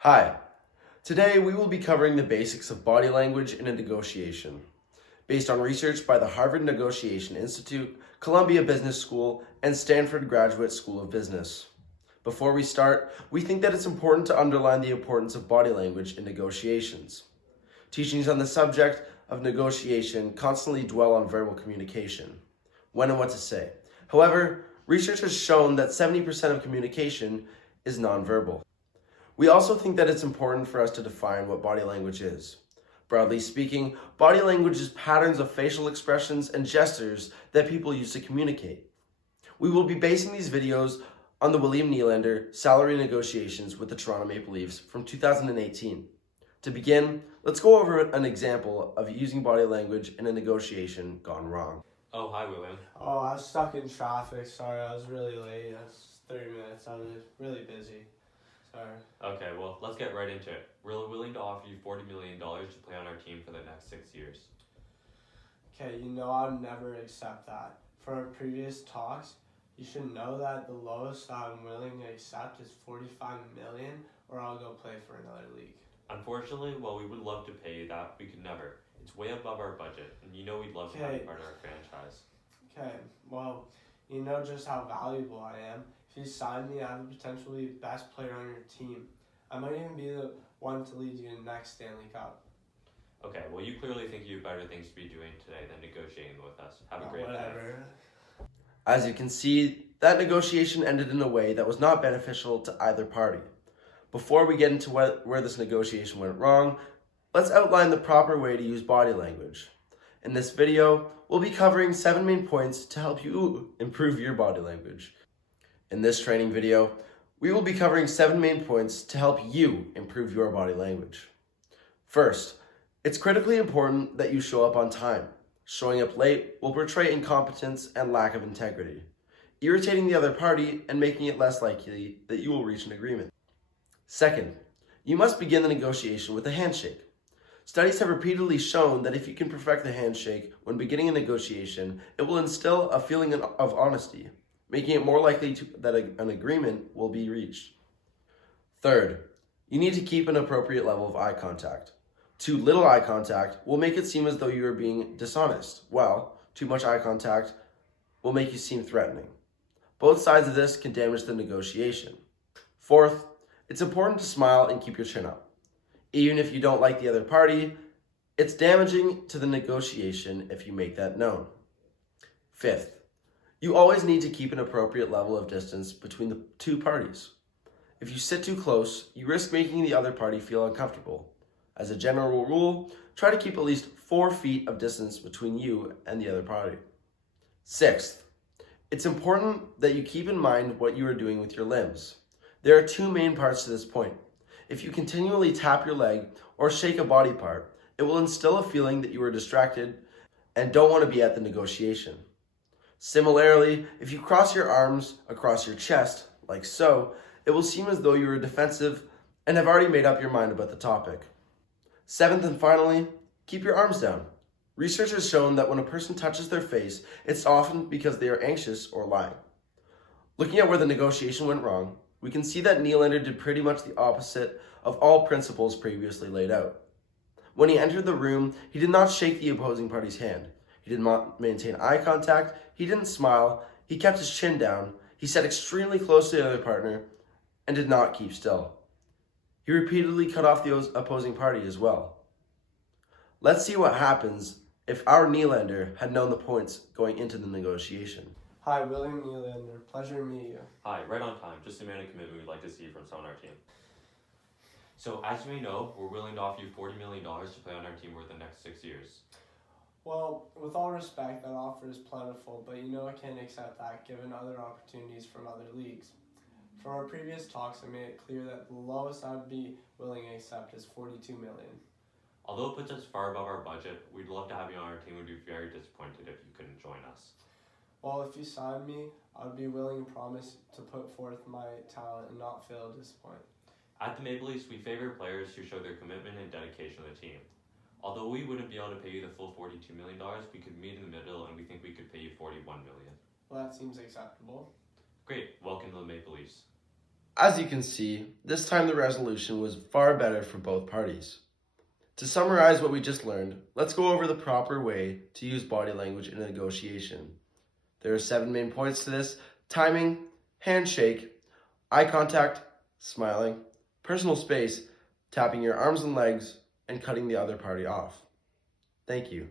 Hi, today we will be covering the basics of body language in a negotiation, based on research by the Harvard Negotiation Institute, Columbia Business School, and Stanford Graduate School of Business. Before we start, we think that it's important to underline the importance of body language in negotiations. Teachings on the subject of negotiation constantly dwell on verbal communication, when and what to say. However, research has shown that 70% of communication is nonverbal. We also think that it's important for us to define what body language is. Broadly speaking, body language is patterns of facial expressions and gestures that people use to communicate. We will be basing these videos on the William Nylander salary negotiations with the Toronto Maple Leafs from 2018. To begin, let's go over an example of using body language in a negotiation gone wrong. Oh, hi, William. Oh, I was stuck in traffic. Sorry, I was really late. That's 30 minutes. I was really busy. Sorry. Okay, well, let's get right into it. We're willing to offer you $40 million to play on our team for the next 6 years. Okay, I'd never accept that. For our previous talks, you should know that the lowest I'm willing to accept is $45 million, or I'll go play for another league. Unfortunately, while we would love to pay you that, we could never. It's way above our budget, and we'd love to have you part of our franchise. Okay, well, you know just how valuable I am. If you sign me, I'm potentially the best player on your team. I might even be the one to lead you in the next Stanley Cup. Okay, well, you clearly think you have better things to be doing today than negotiating with us. Have a great day. As you can see, that negotiation ended in a way that was not beneficial to either party. Before we get into where this negotiation went wrong, let's outline the proper way to use body language. In this video, we'll be covering 7 main points to help you improve your body language. In this training video, we will be covering 7 main points to help you improve your body language. First, it's critically important that you show up on time. Showing up late will portray incompetence and lack of integrity, irritating the other party and making it less likely that you will reach an agreement. Second, you must begin the negotiation with a handshake. Studies have repeatedly shown that if you can perfect the handshake when beginning a negotiation, it will instill a feeling of honesty, making it more likely that an agreement will be reached. Third, you need to keep an appropriate level of eye contact. Too little eye contact will make it seem as though you are being dishonest, while too much eye contact will make you seem threatening. Both sides of this can damage the negotiation. Fourth, it's important to smile and keep your chin up. Even if you don't like the other party, it's damaging to the negotiation if you make that known. Fifth, you always need to keep an appropriate level of distance between the two parties. If you sit too close, you risk making the other party feel uncomfortable. As a general rule, try to keep at least 4 feet of distance between you and the other party. Sixth, it's important that you keep in mind what you are doing with your limbs. There are 2 main parts to this point. If you continually tap your leg or shake a body part, it will instill a feeling that you are distracted and don't want to be at the negotiation. Similarly, if you cross your arms across your chest, like so, it will seem as though you are defensive and have already made up your mind about the topic. Seventh and finally, keep your arms down. Research has shown that when a person touches their face, it's often because they are anxious or lying. Looking at where the negotiation went wrong, we can see that Nylander did pretty much the opposite of all principles previously laid out. When he entered the room, he did not shake the opposing party's hand. He did not maintain eye contact, he didn't smile, he kept his chin down, he sat extremely close to the other partner, and did not keep still. He repeatedly cut off the opposing party as well. Let's see what happens if our Nylander had known the points going into the negotiation. Hi, William Nylander. Pleasure to meet you. Hi, right on time. Just the amount of commitment we'd like to see from someone on our team. So, as you may know, we're willing to offer you $40 million to play on our team for the next 6 years. Well, with all respect, that offer is plentiful, but I can't accept that given other opportunities from other leagues. From our previous talks, I made it clear that the lowest I would be willing to accept is $42 million. Although it puts us far above our budget, we'd love to have you on our team. We'd be very disappointed if you couldn't join us. Well, if you sign me, I'd be willing to promise to put forth my talent and not fail to disappoint. At the Maple Leafs, we favor players who show their commitment and dedication to the team. Although we wouldn't be able to pay you the full $42 million, we could meet in the middle and we think we could pay you $41 million. Well, that seems acceptable. Great, welcome to the Maple Leafs. As you can see, this time the resolution was far better for both parties. To summarize what we just learned, let's go over the proper way to use body language in a negotiation. There are 7 main points to this: timing, handshake, eye contact, smiling, personal space, tapping your arms and legs, and cutting the other party off. Thank you.